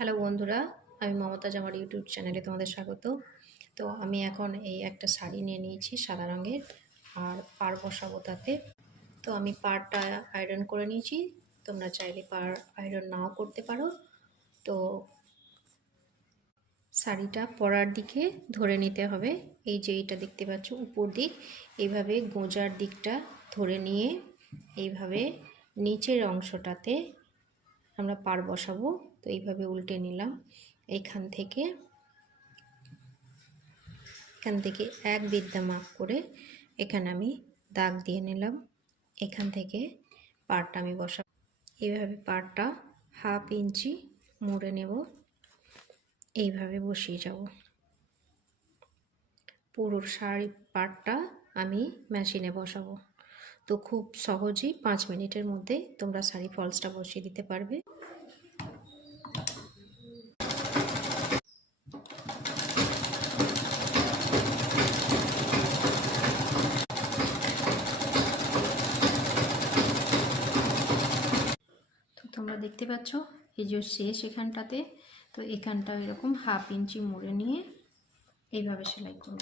Hello বন্ধুরা, আমি মমতাজ আমার ইউটিউব চ্যানেলে তোমাদের স্বাগত। তো আমি এখন এই একটা শাড়ি নিয়ে নিয়েছি সাদা রঙের, আর পাড় বসাবো তাতে। তো আমি পাড়টা আয়রন করে নিয়েছি, তোমরা চাইলে পাড় আয়রন নাও করতে পারো। তো শাড়িটা পরার দিকে ধরে নিতে হবে, এই যে এইটা দেখতে পাচ্ছ উপর দিক, এইভাবে গোঁজার দিকটা ধরে নিয়ে এইভাবে নিচের অংশটাতে আমরা পাড় বসাবো। তো এইভাবে উল্টে নিলাম, এখান থেকে এক বিদ্যা মাপ করে এখানে আমি দাগ দিয়ে নিলাম। এখান থেকে পাড়টা আমি বসাবো, এইভাবে পাড়টা হাফ ইঞ্চি মুড়ে নেব, এইভাবে বসিয়ে যাব। পুরো শাড়ি পাড়টা আমি মেশিনে বসাবো। তো খুব সহজেই 5 মিনিটের মধ্যে তোমরা শাড়ি ফলসটা বসিয়ে দিতে পারবে। তো তোমরা দেখতে পাচ্ছ এই যে শেষ এখানটাতে, তো এখানটা এরকম হাফ ইঞ্চি মুড়ে নিয়ে এইভাবে সেলাই করব।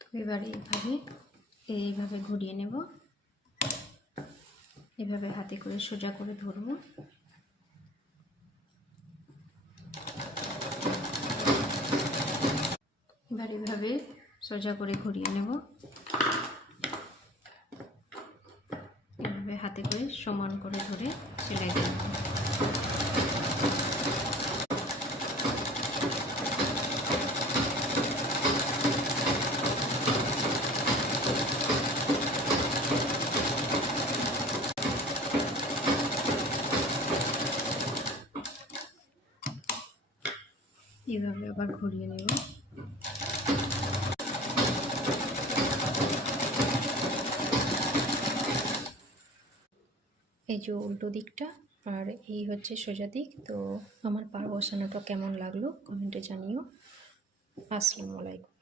তো এবারে এইভাবে ঘুরিয়ে নেব, এভাবে হাতে করে সোজা করে ধরব। এবার এভাবে সোজা করে ঘুরিয়ে নেব, এভাবে হাতে করে সমান করে ধরে সেলাই করে নেব। এইভাবে আবার ঘুরিয়ে নেব। এই যে উল্টো দিকটা, আর এই হচ্ছে সোজা দিক। তো আমার পাড় বসানোটা কেমন লাগলো কমেন্টে জানিও। আসসালামু আলাইকুম।